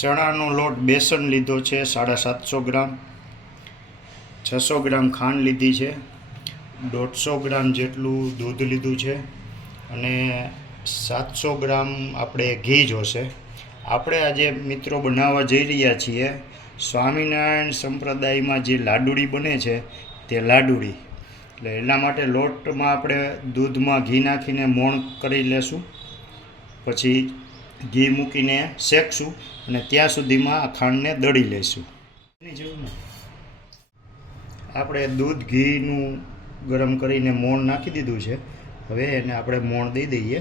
ચણાનો લોટ બેસન લીધો છે, સાડા સાતસો ગ્રામ. છસો ગ્રામ ખાંડ લીધી છે. દોઢસો ગ્રામ જેટલું દૂધ લીધું છે અને સાતસો ગ્રામ આપણે ઘી જોશે. આપણે આજે મિત્રો બનાવવા જઈ રહ્યા છીએ સ્વામિનારાયણ સંપ્રદાયમાં જે લાડુડી બને છે તે લાડુડી. એટલે એના માટે લોટમાં આપણે દૂધમાં ઘી નાખીને મોણ કરી લેશું. પછી ઘી મૂકીને શેકશું અને ત્યાં સુધીમાં આ ખાંડને દળી લઈશું એની જેવું આપણે દૂધ ઘીનું ગરમ કરીને મોણ નાખી દીધું છે. હવે એને આપણે મોણ દઈ દઈએ.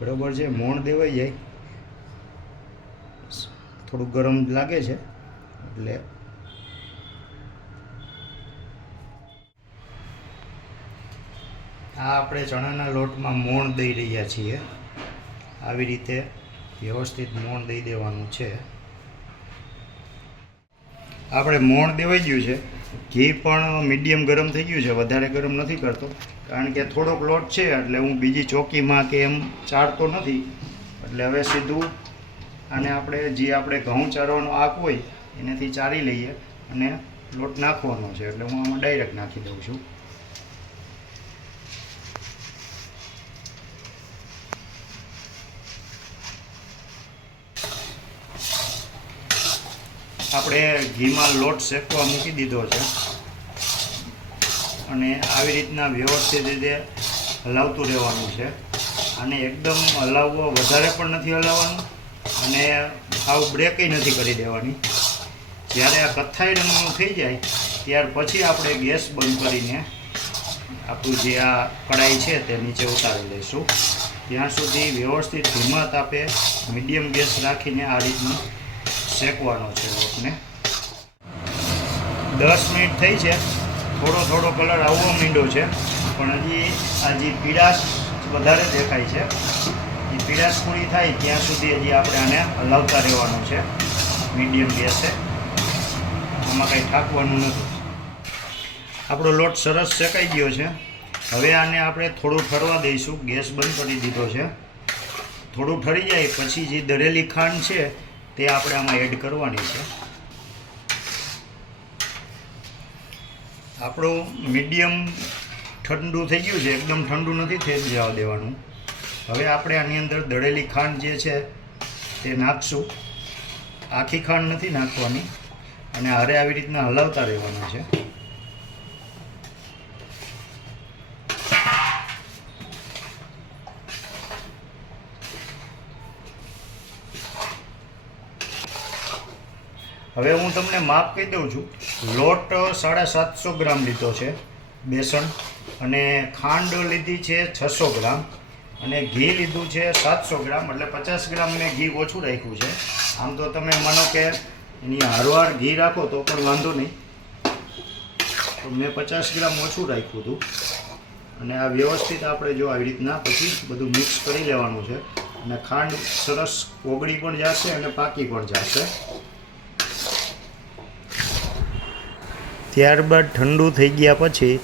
બરાબર છે? મોણ દેવાઈ જાય. થોડું ગરમ લાગે છે. એટલે આ આપણે ચણાના લોટમાં મોણ દઈ રહ્યા છીએ. આવી રીતે વ્યવસ્થિત મોણ દઈ દેવાનું છે. આપણે મોણ દેવાઈ ગયું છે. ઘી પણ મીડિયમ ગરમ થઈ ગયું છે. વધારે ગરમ નથી કરતો. કારણ કે થોડોક લોટ છે એટલે હું બીજી ચોકીમાં કે એમ ચાળતો નથી. એટલે હવે સીધું આને આપણે જે આપણે ઘઉં ચારવાનો આંક હોય, એનાથી ચારી લઈએ અને લોટ નાખવાનો છે. એટલે હું આમાં ડાયરેક્ટ નાખી દઉં છું. આપણે ઘીમાં લોટ શેકવા મૂકી દીધો છે. અને આવી રીતના વ્યવસ્થિત રીતે હલાવતું રહેવાનું છે. અને એકદમ હલાવવો વધારે પણ નથી હલાવવાનું અને આવું બ્રેકય નથી કરી દેવાની. જ્યારે આ કથ્થાઈ રંગનું થઈ જાય, ત્યાર પછી આપણે ગેસ બંધ કરીને આપણું જે આ કડાઈ છે તે નીચે ઉતારી લઈશું ત્યાં સુધી વ્યવસ્થિત ધીમા તાપે મીડિયમ ગેસ રાખીને આ રીતનું શેકવાનો છે લોટને. દસ મિનિટ થઈ છે. થોડો થોડો કલર આવવો મીંડો છે. પણ હજી આ જે પીળાશ વધારે દેખાય છે. એ પીળાશ પૂરી થાય ત્યાં સુધી હજી આપણે આને હલાવતા રહેવાનું છે. મીડિયમ ગેસે. આમાં કંઈ ઠાકવાનું નથી. આપણો લોટ સરસ શેકાઈ ગયો છે. હવે આને આપણે થોડું ઠરવા દઈશું. ગેસ બંધ કરી દીધો છે. થોડું ઠરી જાય પછી જે દરેલી ખાંડ છે તે આપણે આમાં એડ કરવાની છે. આપણું મીડિયમ ઠંડુ થઈ ગયું છે, એકદમ ઠંડુ નથી થઈ જવા દેવાનું. હવે આપણે આની અંદર દળેલી ખાંડ જે છે, તે નાખશું. આખી ખાંડ નથી નાખવાની, અને હારે આવી રીતના હલાવતા રહેવાના છે. હવે હું તમને માપ કહી દઉં છું. લોટ સાડા સાતસો ગ્રામ લીધો છે બેસન અને ખાંડ લીધી છે છસો ગ્રામ. અને ઘી લીધું છે સાતસો ગ્રામ. એટલે પચાસ ગ્રામ મેં ઘી ઓછું રાખ્યું છે. આમ તો તમે માનો કે એની હારવાર ઘી રાખો તો પણ વાંધો નહીં. તો મેં પચાસ ગ્રામ ઓછું રાખ્યું હતું. અને આ વ્યવસ્થિત આપણે જો આવી રીતના પછી બધું મિક્સ કરી લેવાનું છે. અને ખાંડ સરસ ઓગળી પણ જશે અને પાકી પણ જશે. ત્યારબાદ ઠંડુ થઈ ગયા પછી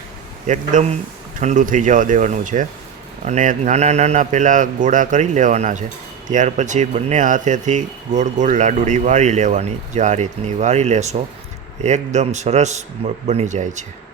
એકદમ ઠંડુ થઈ જવા દેવાનું છે. અને નાના નાના પહેલાં ગોળા કરી લેવાના છે. ત્યાર પછી બંને હાથેથી ગોળ ગોળ લાડુળી વાળી લેવાની. જે આ રીતની વાળી લેશો, એકદમ સરસ બની જાય છે.